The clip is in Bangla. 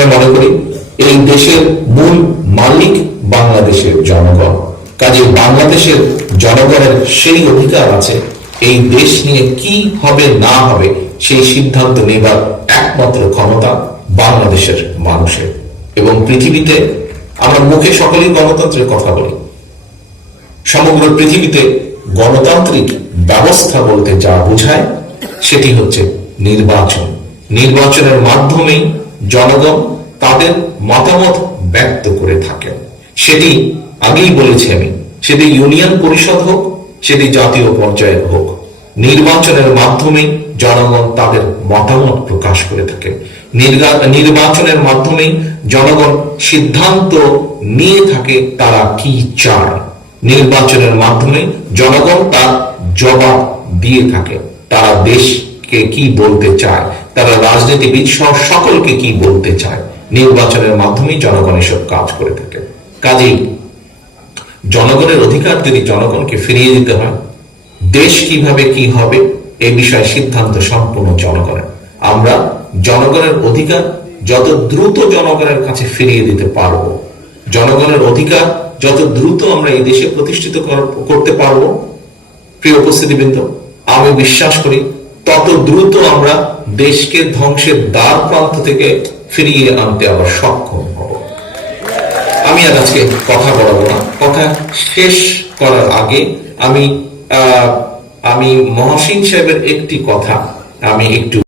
সবসময় মনে করি এই দেশের মূল মালিক বাংলাদেশের জনগণ। কাজে বাংলাদেশের জনগণের সেই অধিকার আছে, এই দেশ নিয়ে কি হবে, না হবে, সেই সিদ্ধান্ত নেবার একমাত্র ক্ষমতা বাংলাদেশের মানুষের। এবং পৃথিবীতে আমরা মুখে সকলেই গণতন্ত্রের কথা বলি। সমগ্র পৃথিবীতে গণতান্ত্রিক ব্যবস্থা বলতে যা বোঝায়, সেটি হচ্ছে নির্বাচন। নির্বাচনের মাধ্যমেই জনগণ তাদের মতামত ব্যক্ত করে থাকেন। সেটি আগেই বলেছি আমি। সেটি ইউনিয়ন পরিষদ হোক, সেটি জাতীয় পর্যায়ের হোক, নির্বাচনের মাধ্যমে জনগণ তাদের মতামত প্রকাশ করে নির্গা- নির্বাচনের মাধ্যমেই জনগণ সিদ্ধান্ত নিয়ে থাকে তারা কি চায়। নির্বাচনের মাধ্যমে জনগণ তার জবাব দিয়ে থাকে। তারা দেশকে কি বলতে চায়। তারা রাজনীতিবিদ সহ সকলকে কি বলতে চায়? নির্বাচনের মাধ্যমেই জনগণ এসব কাজ করে থাকে। কাজেই জনগণের অধিকার যদি জনগণকে ফিরিয়ে দিতে হয়, দেশ কীভাবে কি হবে, এ বিষয়ে সিদ্ধান্ত সম্পূর্ণ জনগণের। আমরা জনগণের অধিকার যত দ্রুত জনগণের কাছে ফিরিয়ে দিতে পারব, জনগণের অধিকার যত দ্রুত আমরা এই দেশে প্রতিষ্ঠিত করতে পারব, প্রিয় উপস্থিতিবৃন্দ, আমি বিশ্বাস করি তত দ্রুত আমরা দেশকে ধ্বংসের দ্বার প্রান্ত থেকে ফিরিয়ে আনতে আবার সক্ষম হব। আমি আর আজকে কথা বলাবো না। কথা শেষ করার আগে আমি আমি মহসিন সাহেবের একটি কথা আমি একটু